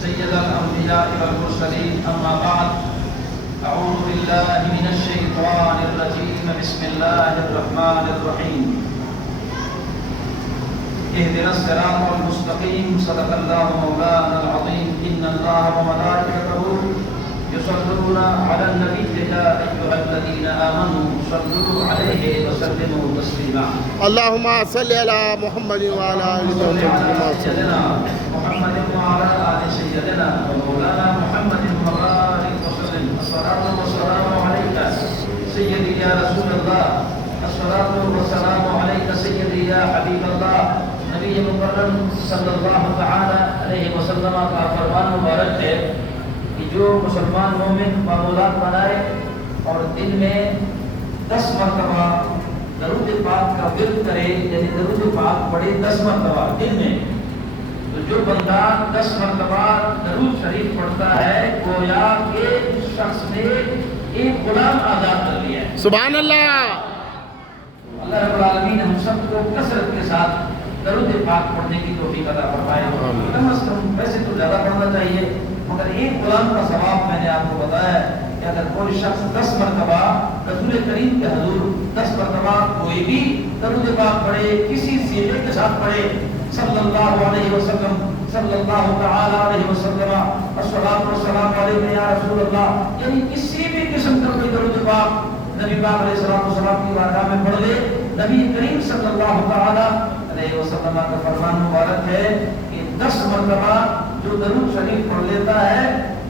سيد الأنبياء والمرسلين أما بعد أعوذ بالله من الشيطان الرجيم بسم الله الرحمن الرحيم اهدنا الصراط المستقيم صدق الله مولانا العظيم إن الله وملائكته يصلون على النبي يا أيها الذين آمنوا صلوا عليه وسلموا تسليما اللهم صل على محمد وعلى آل صل على محمد سيدنا محمد وعلى آل سيدنا ومولانا محمد وبارك وسلم الصلاة والسلام عليك سيدي يا رسول الله الصلاة والسلام عليك سيدي يا حبيب الله نبی مکرم صلی اللہ تعالی علیہ وسلم کا فرمان مبارک ہے کہ جو مسلمان مومن معمولات بنائے اور دن میں 10 مرتبہ درود پاک کا ورد کرے، یعنی درود پاک پڑھے 10 مرتبہ دن میں، تو جو بندہ 10 مرتبہ درود شریف پڑھتا ہے گویا کہ اس شخص نے ایک غلام آزاد کر لیا ہے۔ سبحان اللہ۔ اللہ رب العالمین ہم سب کو کثرت کے ساتھ درود پاک پڑھنے کی توفیق عطا فرمائے۔ کم از کم ویسے تو زیادہ پڑھنا چاہیے، مگر ایک غلام کا ثواب میں نے آپ کو بتایا ہے کہ اگر کوئی شخص 10 مرتبہ رسول کریم کے حضور 10 مرتبہ کوئی بھی درود پاک پڑھے، کسی سیغے کے ساتھ پڑھے، صلی اللہ علیہ وسلم صلی اللہ تعالی علیہ وسلم الصلاۃ والسلام علیک یا رسول اللہ، یعنی کسی بھی قسم کا کوئی درود پاک نبی پاک علیہ السلام کی بارگاہ میں پڑھ لے، نبی کریم صلی اللہ تعالی علیہ وسلم کا فرمان مبارک ہے کہ 10 مرتبہ جو درود شریف پڑھ لیتا ہے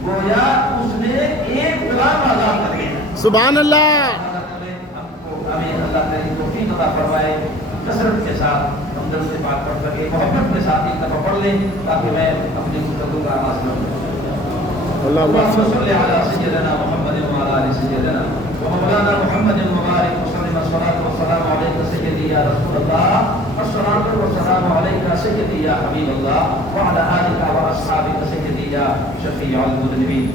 گویا اس نے ایک غلام آزاد کر لیا۔ سبحان اللہ۔ ہمیں اللہ تعالی توفیق عطا فرمائے کثرت کے ساتھ ہم درود پاک پڑھ سکے، محبت کے ساتھ ایک دفعہ پڑھ لیں تاکہ میں اپنی گفتگو کا آغاز کروں۔ اللهم صل على سيدنا محمد وعلى ال سيدنا ومولانا محمد المبارك وسلم الصلاة والسلام عليك سيدي يا رسول الله الصلاة والسلام عليك سيدي يا حبيب الله وعلى آلك وأصحابك سيدي يا شفيع المذنبين۔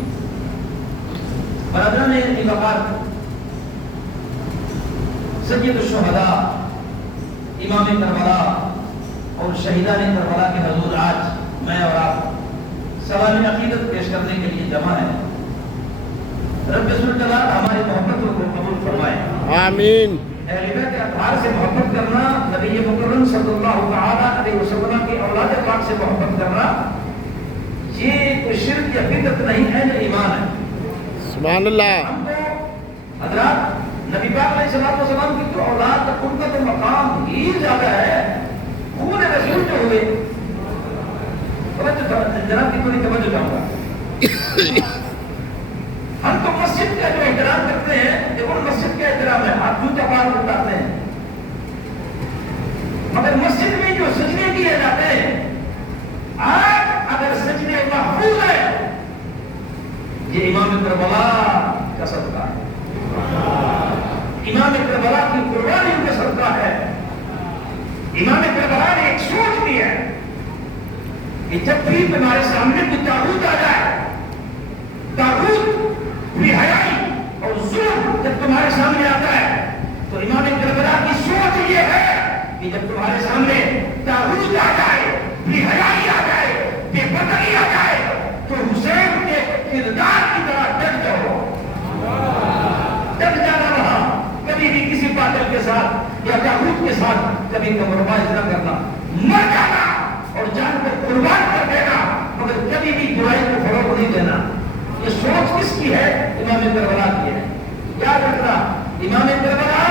برادران ایمان، سید الشہداء امام کربلا اور شہیدان کربلا کے حضور آج میں اور آپ سلام عقیدت پیش کرنے کے لیے جمع ہے۔ رب ذوالجلال ہماری محبتوں کو قبول فرمائے، آمین۔ اہل بیت کے اطہار سے محبت کرنا، نبی مکرم صلی اللہ تعالی علیہ وسلم کی اولاد پاک سے محبت کرنا، یہ کوئی شرک یا بدعت نہیں ہے، یہ ایمان ہے۔ سبحان اللہ۔ ہم کو حضرات نبی پاک علیہ السلام کی جو اولاد تک ان کا تو مقام ہی زیادہ ہے، خون رسول جو ہوئے، جناب کی تھوڑی توجہ چاہوں گا، ہم تو مسجد کا جو احترام کرتے ہیں یہ وہ مسجد کا احترام ہے، آپ جوتا پار اٹھاتے ہیں، مگر مسجد میں جو سجدے کیے جاتے ہیں آج اگر سجدے محفوظ ہے یہ امام کربلا کا صدقہ ہے، امام کربلا کی قربانیوں کا صدقہ ہے۔ امام کربلا نے ایک سوچ دی ہے کہ جب بھی تمہارے سامنے کوئی طاغوت آ جائے، طاغوت بے حیائی اور ظلم جب تمہارے سامنے آتا ہے تو امام کربلا کی سوچ یہ ہے کہ جب تمہارے سامنے طاغوت آ جائے، بے حیائی آ جائے، بے پردگی آ جائے تو حسین کے کردار کی طرح ڈٹ جاؤ، ڈٹ جانا وہاں، کبھی بھی کسی باطل کے ساتھ یا طاغوت کے ساتھ کبھی کمپرومائز نہ کرنا، مر جانا اور جان کو قربان کر دینا، مگر کبھی بھی برائی کو فروغ نہیں دینا۔ یہ سوچ کس کی ہے؟ امام کربلا کی ہے۔ یاد رکھنا، امام کربلا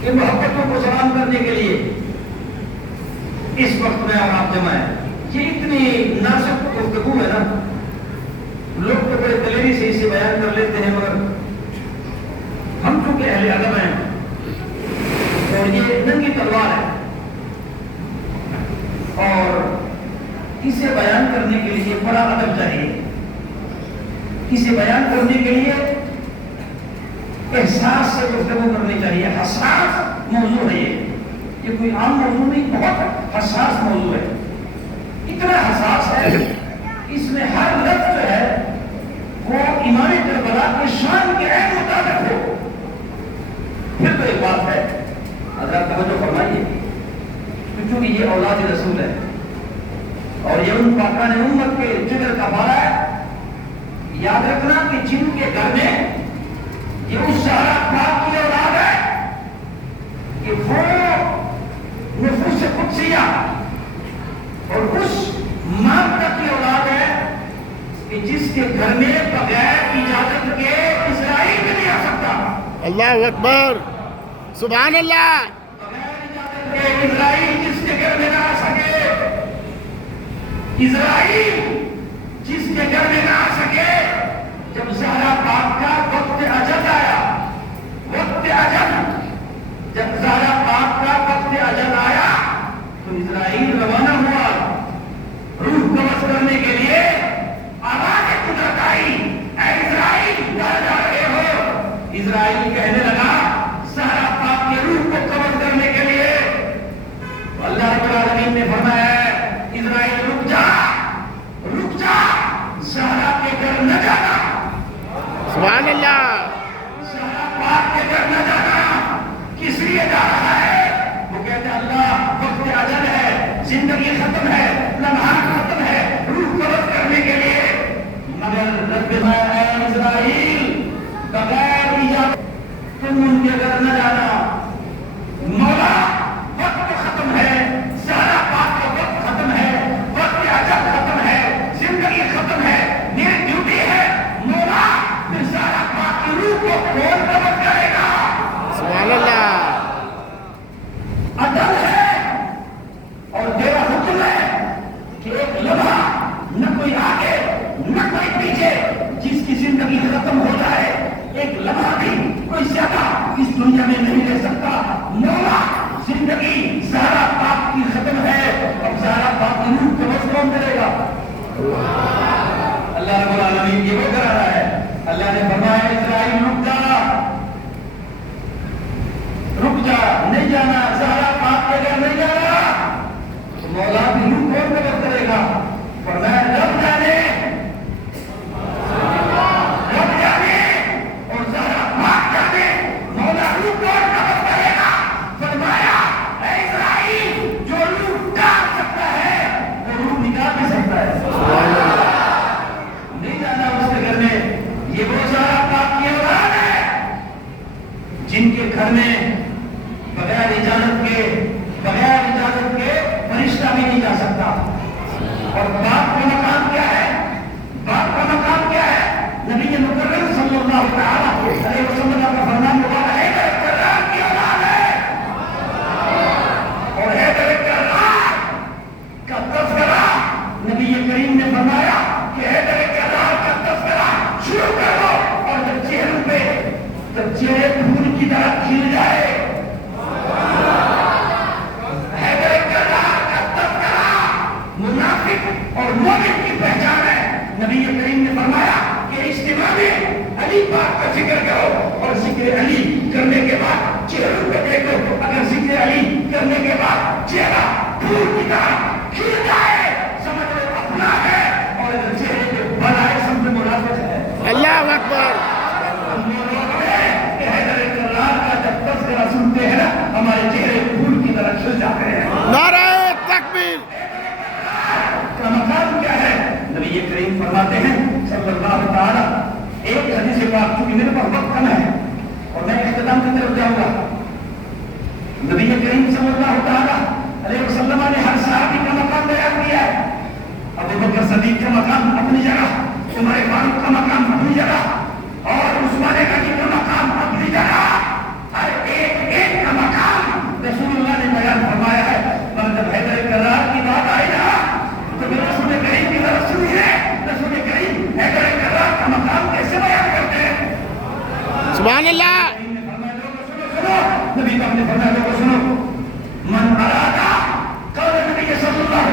کی محبتوں کو سلام کرنے کے لیے اس وقت میں اور آپ جمع ہیں۔ یہ اتنی نازک گفتگو ہے نا، لوگ تو بڑے دلیری سے اسے بیان کر لیتے ہیں، مگر ہم چونکہ اہل ادب ہیں اور یہ ننگی تلوار ہے اور اسے بیان کرنے کے لیے بڑا ادب چاہیے، اسے بیان کرنے کے لیے احساس سے گفتگو کرنی چاہیے، حساس موضوع ہے یہ کوئی عام موضوع نہیں، بہت حساس موضوع ہے، اتنا حساس ہے اس میں ہر لفظ جو ہے وہ امام کربلا کی شان کے عین مطابق ہو۔ پھر تو ایک بات ہے حضرات توجہ فرمائیے، چونکہ یہ اولاد رسول ہے، اور یہ ان پاکان امت کے جگر کا بارہ ہے. یاد رکھنا کہ جن کے گھر میں یہ اس سارا پاک کی اولاد ہے کہ وہ نفوس قدسیہ اور اس مادہ کی اولاد ہے کہ جس کے گھر میں بغیر اجازت کے اسرائیل بھی نہیں آ سکتا. اللہ اکبر. سبحان اللہ. بغیر اجازت کے اسرائیل جس کے گھر میں نہ آ سکے، اسرائیل جس کے گھر میں نہ آ سکے، جب زہرا پاک کا وقت اجل آیا، وقت اجل، جب زہرا پاک کا وقت اجل آیا تو اسرائیل روانہ ہوا روح قبض کرنے کے لیے. آواز قدرت آئی، اے اسرائیل کہاں جا رہے ہو؟ اسرائیل کہنے لگا زہرا پاک کے روح کو قبض کرنے کے لیے. تو اللہ رب العالمین نے فرمایا اسرائیل رک جا، رک جا، زہرا کے گھر نہ جانا. سبحان اللہ. زہرا پاک کے گھر نہ جانا. کس لیے جا رہا ہے؟ وہ کہتے ہیں اللہ وقت اجل ہے، زندگی ختم ہے، لمحات ختم ہے، روح قبض کرنے کے لیے. مگر رب اے اسرائیل بغیر اجازت تم ان کے گھر نہ جانا. مولا وقت ختم ہے، زہرا پاک کا وقت ختم ہے، وقت اجل ختم ہے، زندگی ختم ہے. میری ڈیوٹی ہے مولا پھر زہرا پاک کی روح کو کون قبض کرے گا؟ سبحان اللہ. عدل ہے اور تیرا حکم ہے کہ ایک لمحہ نہ کوئی آگے نہ کوئی پیچھے جس کی زندگی ختم ہو جائے، ایک لمحہ بھی کوئی زیادہ اس دنیا میں نہیں رہ سکتا. مولا زندگی زہرا پاک کی ختم ہے اور زہرا پاک کی روح قبض کون کرے گا؟ اللہ رب العالمین یہ وہ کرا رہا ہے. اللہ نے فرمایا اسرائیل رک جا، رک جا، نہیں جانا، زہرا پاک کے گھر نہیں جانا. مولا کی روح کون قبض کرے گا؟ فرمایا رب جانے، رب جانے اور زہرا پاک جانے. مولا روح کون قبض کرے گا؟ فرمایا اے اسرائیل جو روح ڈال سکتا ہے وہ روح نکال بھی سکتا ہے. نہیں جانا اس کے گھر میں. یہ وہ زہرا پاک کی اولاد ہے جن کے گھر میں بغیر اجازت کے فرشتہ بھی نہیں جا سکتا. اور باپ کا مقام کیا ہے؟ باپ کا مقام کیا ہے؟ نبی مکرم صلی اللہ علیہ وسلم کا فرمان مبارک ہے حیدر کرار کی اولاد ہے. اور حیدر کرار کا تذکرہ نبی کریم نے فرمایا کہ حیدر کرار کا تذکرہ شروع کرو اور جب چہروں پہ جب چہرے پھول کی طرح کھل جائے اور مومن کی پہچان ہے. نبی کریم نے فرمایا کہ اجتماع میں علی پاک کا ذکر کرو اور ذکر علی کرنے کے بعد چہروں پہ دیکھو. اگر ذکر علی کرنے کے بعد چہرہ پھول کی طرح کھل جائے سمجھ لو اپنا ہے، اور اگر چہرے پہ بلائے سمجھ منافق ہے. اللہ اکبر. حیدر کرار کا جب تذکرہ سنتے ہیں نا ہمارے چہرے پھول کی طرح کھل جاتے ہیں. نعرہ تکبیر. کا مقام کیا ہے؟ نبی کریم فرماتے ہیں صلی اللہ تعالی. ایک حدیث پاک چونکہ میرے پاس وقت کم ہے اور میں اختتام کی طرف جاؤں گا. نبی کریم صلی اللہ تعالی علیہ وسلم نے ہر صحابی کا مقام بیان کیا ہے. ابو بکر صدیق کا مقام اپنی جگہ، عمر فاروق کا مقام اپنی جگہ اور عثمان غنی کا مقام اپنی جگہ. ہر ایک کا مقام رسول اللہ نے بیان فرمایا ہے. مگر جب حیدر کرار کی بات آئی نا تو پھر رسول کریم کی طرف سنی ہے. رسول کریم حیدر کرار کا مقام کیسے بیان کرتے ہیں؟ سبحان اللہ. نبی پاک نے فرمایا لوگوں سنو، من ارادا قول نبی صلی اللہ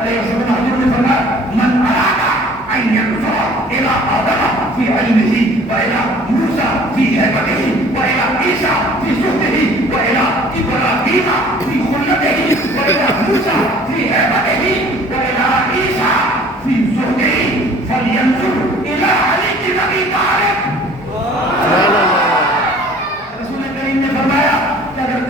علیہ وسلم حضور نے فرمایا من ارادا ان ينظر الى آدم في علمه والى موسى في هيبته والى عيسى في زهده والى ابراهيم في خلته والى موسى في هيبته والى عيسى في زهده فلينظر الى علي بن ابي طالب. رسول کریم نے فرمایا کہ اگر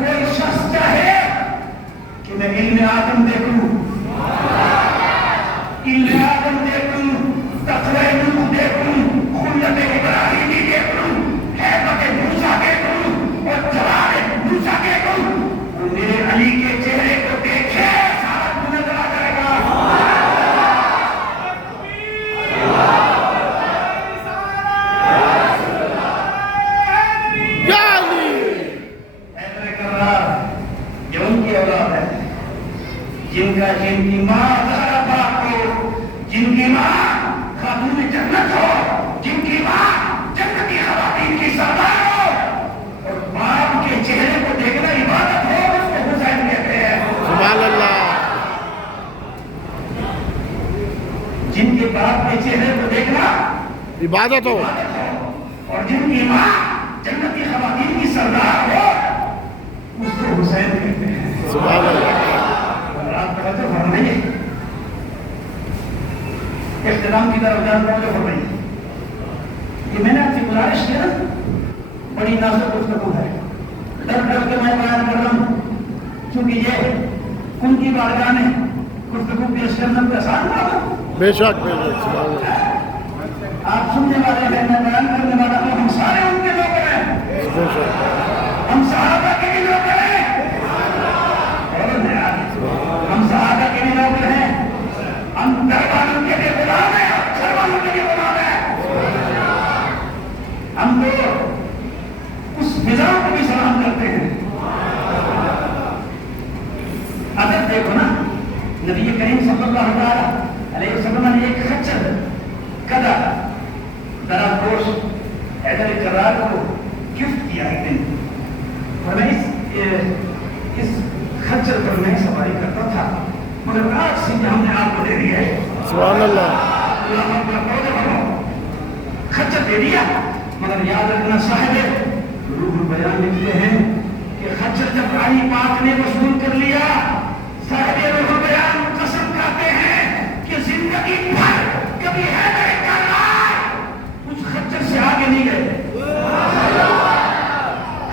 جن کے باپ کے چہرے کو دیکھنا عبادت ہو اور جن کی ماں جنتی خواتین کی سردار ہو اس کو حسین کہتے ہیں. سبحان اللہ. آپ توجہ فرمائیے, احترام کی طرف جان توجہ فرمائیے. یہ میں نے آپ سے گزارش کی نا, بڑی نازک گفتگو ہے, ڈر ڈر کے میں بیان کر رہا ہوں کیونکہ یہ ان کی بارگاہ میں گفتگو پیش کرنا کوئی آسان بات ہے. بے شک بے شک. سبحان اللہ. آپ سننے والے ہیں, میں بیان کرنے والا ہوں, ہم سارے ان کے لوگ ہیں, بے شک. ہم صحابہ کے بھی لوگ ہیں, ہم صحابہ کے بھی لوگ ہیں, ہم درباروں کے بھی غلام ہیں, سروانوں کے بھی غلام ہیں. ہم تو اس فضا کو بھی سلام کرتے ہیں. اگر دیکھو نا, نبی کریم صلی اللہ علیہ وسلم نے ایک خچر کدا درا گوش حیدر کرار کو گفٹ کیا ایک دن, اور میں اس خچر پر میں سواری کرتا تھا, مگر آج سے ہم نے آپ کو دے دیا ہے. سبحان اللہ. خچر دے دیا, مگر یاد رکھنا صاحب روح البیان لکھتے ہیں کہ خچر جب علی پاک نے وصول کر لیا, صاحب روح البیان قسم کھاتے ہیں کہ زندگی بھر کبھی حیدر کرار اس خچر سے آگے نہیں گئے.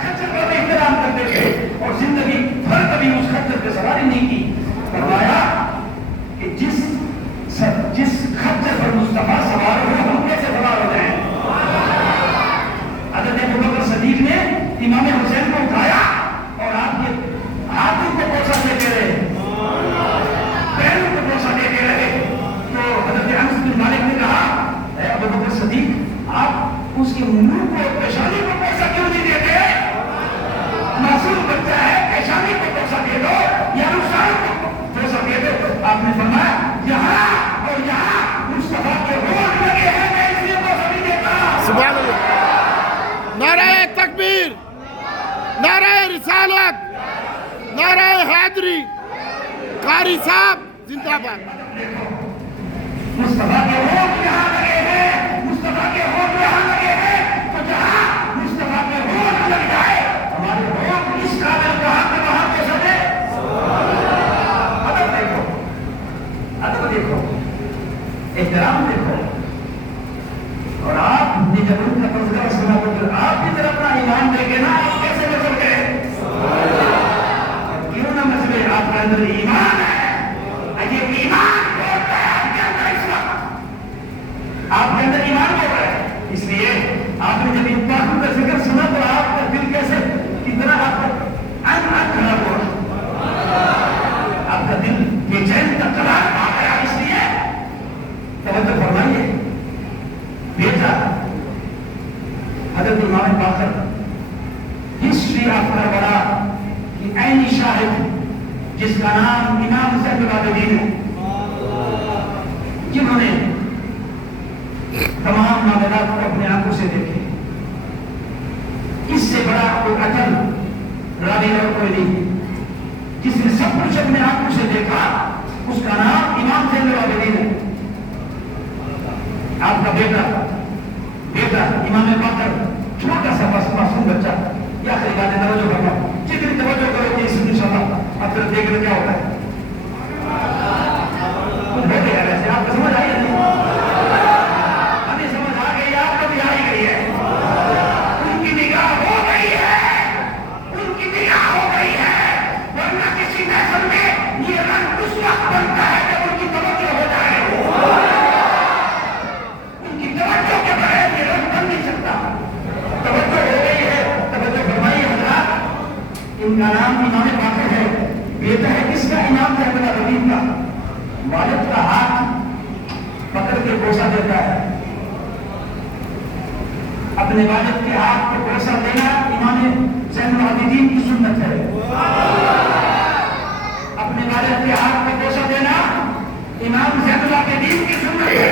خچر کا احترام کرتے تھے اور زندگی بھر کبھی اس خچر پہ سواری نہیں کی. فرمایا کہ جس خچر پر مصطفیٰ سوار ہو, ہم کیسے سوار ہو جائیں. حضرت ابوبکر صدیق نے امام حسین کو اٹھایا اور آپ کے ہاتھوں کو بوسہ دیتے رہے, پیروں کو بوسہ دیتے رہے. تو حضرت انس بن مالک نے کہا, اے ابوبکر صدیق, آپ اس کے منہ کو, پیشانی کو بوسہ کیوں نہیں دیتے؟ معصوم بچہ ہے, پیشانی کو بوسہ دے دو یا رخسار کو بوسہ دے دو. آپ نے فرمایا یہاں اور یہاں مصطفیٰ کے ہونٹ لگے ہیں, میں اس لیے بوسہ نہیں دیتا. سبحان اللہ. نعرہ تکبیر, نعرہ رسالت, نعرہ حیدری. قاری صاحب زندہ باد. مصطفیٰ کے ہونٹ یہاں لگے ہیں, مصطفیٰ کے ہونٹ یہاں لگے ہیں, تو جہاں مصطفیٰ کے ہونٹ لگ جائے, ہمارے ہونٹ اس قابل کہاں پہ وہاں پہ سجے. ادب دیکھو, ادب دیکھو, احترام دیکھو. اور آپ نے جب ان کا تذکرہ سنا تو آپ کی طرف اپنا ایمان دے گے نا, آپ کیسے مچل گئے؟ کیوں نہ مچلے, آپ کے اندر ایمان ہے. یہ ایمان بولتا ہے آپ کے اندر, اس وقت آپ کے اندر ایمان بول رہا ہے. اس لیے آپ نے جب ان باتوں کا ذکر سنا تو آپ کا دل کیسے, کتنا آپ کا ان خراب ہوا, آپ کا دل بے چین کا قرار آ گیا. اس لیے توجہ فرمائیے. بیٹا حضرت امام باقر ہسٹری آف کربلا کی عینی شاہد, جس کا نام امام زین العابدین ہے, جنہوں نے تمام معاملات کو اپنے آنکھوں سے دیکھے. اس سے بڑا کوئی اٹل راوی اور کوئی نہیں. جس نے سب کچھ اپنے آنکھوں سے دیکھا, اس کا نام امام زین العابدین ہے. آپ کا بیٹا امام باقر, چھوٹا سا معصوم بچہ, یا آخری بات ہے, توجہ کرنا, جتنی توجہ کرو گے اس انشاءاللہ اب پھر دیکھ لیں کیا ہوتا ہے. کچھ بیٹھے ہیں ویسے, آپ کو سمجھ آئی ہے؟ ہمیں سمجھ آ گئی, آپ کو بھی آئی گئی ہے. ان کی نگاہ ہو گئی ہے, ان کی نگاہ ہو گئی ہے, ورنہ کسی محفل میں یہ رنگ اس وقت بنتا ہے جب ان کی توجہ ہو جائے. ان کی توجہ کے بغیر یہ رنگ بن نہیں سکتا. توجہ ہو گئی ہے, توجہ فرمائیے حضرات. ان کا نام امام باقر ہے. بیٹا ہے کس کا؟ امام زین العابدین کا. والد کا ہاتھ پکڑ کے بوسہ دیتا ہے. اپنے والد کے ہاتھ کو بوسہ دینا امام زین العابدین کی سنت ہے. اپنے والد کے ہاتھ کو بوسہ دینا امام زین العابدین کی سنت ہے.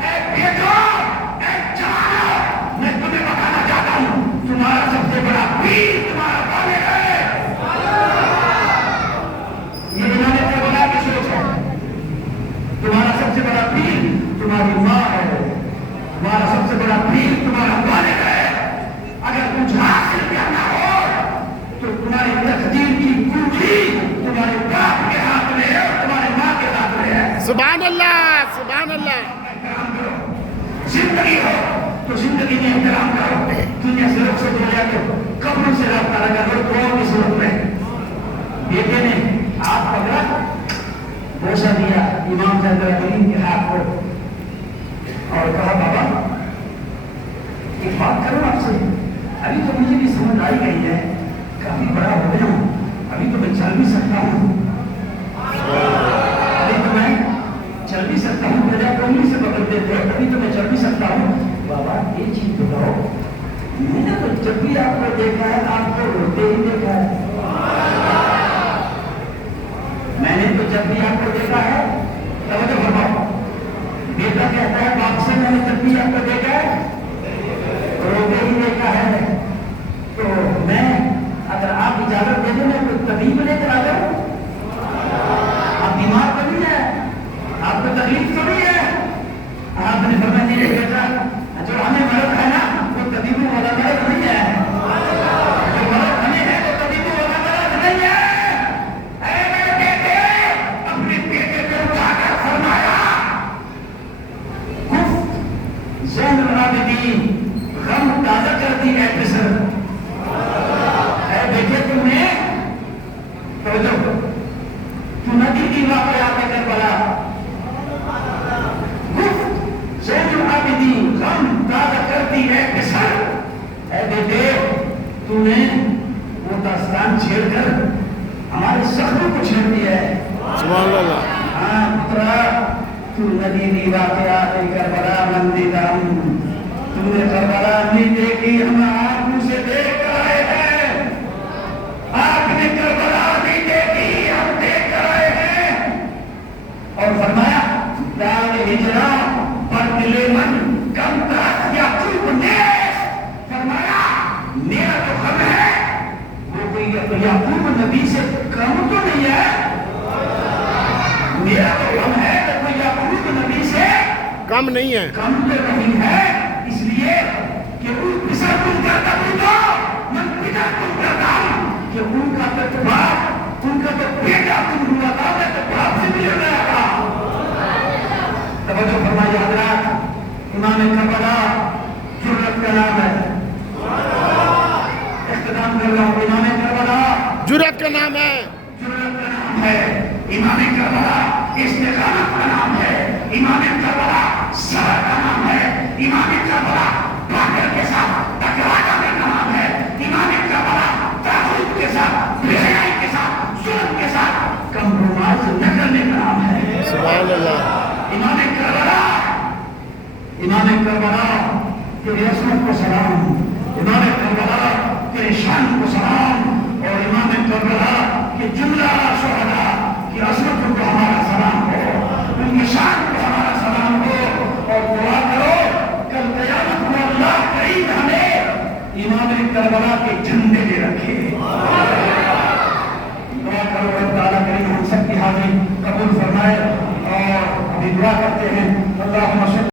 اے بیٹو, اے جوانو, میں تمہیں بتانا چاہتا ہوں, تمہارا سب سے بڑا پیر تمہارا والد ہے. یہ امام کربلا کی سوچ ہے. تو تمہارا سب سے بڑا پیر تمہاری ماں ہے، تمہارا سب سے بڑا پیر تمہارا والد ہے۔ اگر کچھ حاصل کرنا ہو تو تمہاری تقدیر کی کنجی تمہارے باپ کے ہاتھ میں ہے اور تمہارے ماں کے ہاتھ میں ہے۔ سبحان اللہ، سبحان اللہ۔ زندگی ہو تو زندگی میں احترام کرو، دنیا سے رخ سے دنیا کو قبروں سے رابطہ لگا کرو، دعاؤں کی صورت میں۔ بیٹے نے آپ پکڑا، بوسہ دیا امام زین العابدین کے ہاتھ کو اور کہا بابا ایک بات کروں آپ سے، ابھی تو مجھے بھی سمجھ آئی گئی ہے، کافی بڑا ہو گیا ہوں، ابھی تو میں چل بھی سکتا ہوں، ابھی تو میں چل بھی سکتا ہوں، پہلے آپ انگلی سے پکڑتے تھے، ابھی تو میں چل بھی سکتا ہوں۔ بابا ایک چیز بتاؤ، میں نے تو جب بھی آپ کو دیکھا ہے آپ کو روتے ہی دیکھا ہے، میں نے تو جب بھی آپ کو دیکھا ہے، توجہ فرماؤ، بیٹا کہتا ہے باپ سے میں نے جب بھی آپ کو دیکھا ہے روتے ہی دیکھا ہے، تو میں اگر آپ اجازت دے دیں میں کوئی طبیب لے کر آ جاؤں، آپ بیمار تو نہیں ہے، آپ کو تکلیف تو نہیں ہے؟ آپ نے فرمایا نہیں بیٹا، جو ہمیں مرض ہے نا وہ طبیبوں والا مرض نہیں ہے، جو مرض ہمیں ہے وہ طبیبوں والا مرض نہیں ہے۔ اے میرے بیٹے، اپنے بیٹے کو اٹھا کر فرمایا گفت زین العابدین غم تازہ کرتی ہے پسر، اے بیٹے تم نے تو ندی کی واقعات ہے کربلا، گفت زین العابدین غم تازہ کرتی ہے پسر، اے بیٹے تو نے وہ داستان چھیڑ کر ہمارے زخموں کو چھیڑ دیا ہے۔ سبحان اللہ۔ ہاں پترا تو ندی کی واقعات ہے کربلا مندی دام، تم نے کربلا نہیں دیکھی، ہم آنکھوں سے دیکھ کر آئے ہیں، آپ نے کربلا نہیں دیکھی، ہم دیکھ کر آئے ہیں۔ اور فرمایا دار ہجرا پر دل من کم ترک یعقوب نے فرمایا میرا تو غم ہے وہ کوئی یعقوب نبی سے کم تو نہیں ہے، میرا تو غم ہے کہ کوئی یعقوب نبی سے کم نہیں ہے، کم تو نہیں ہے، اس لیے کہ ان پسر تم کرتا ہوں تو من پسر تم کرتا ہوں کہ ان کا تو باپ ان کا تو بیٹا تم ہوا تھا، میں تو باپ سے مل رہا تھا۔ توجہ فرمائیے حضرات، امام کربلا جرأت کا نام ہے، اختتام کر رہا ہوں، امام کربلا جرأت کا نام ہے، جرأت کا نام ہے، امام کربلا استقامت کا نام ہے، امام کربلا صبر کا نام ہے، امام کربلا باطل کے ساتھ ٹکرا جانے کا نام ہے، امام کربلا طاغوت کے ساتھ بے حیائی کے ساتھ ظلم کے ساتھ کمپرومائز نہ کرنے کا نام ہے۔ سبحان اللہ۔ امام کربلا کے عصمت کو سلام، امام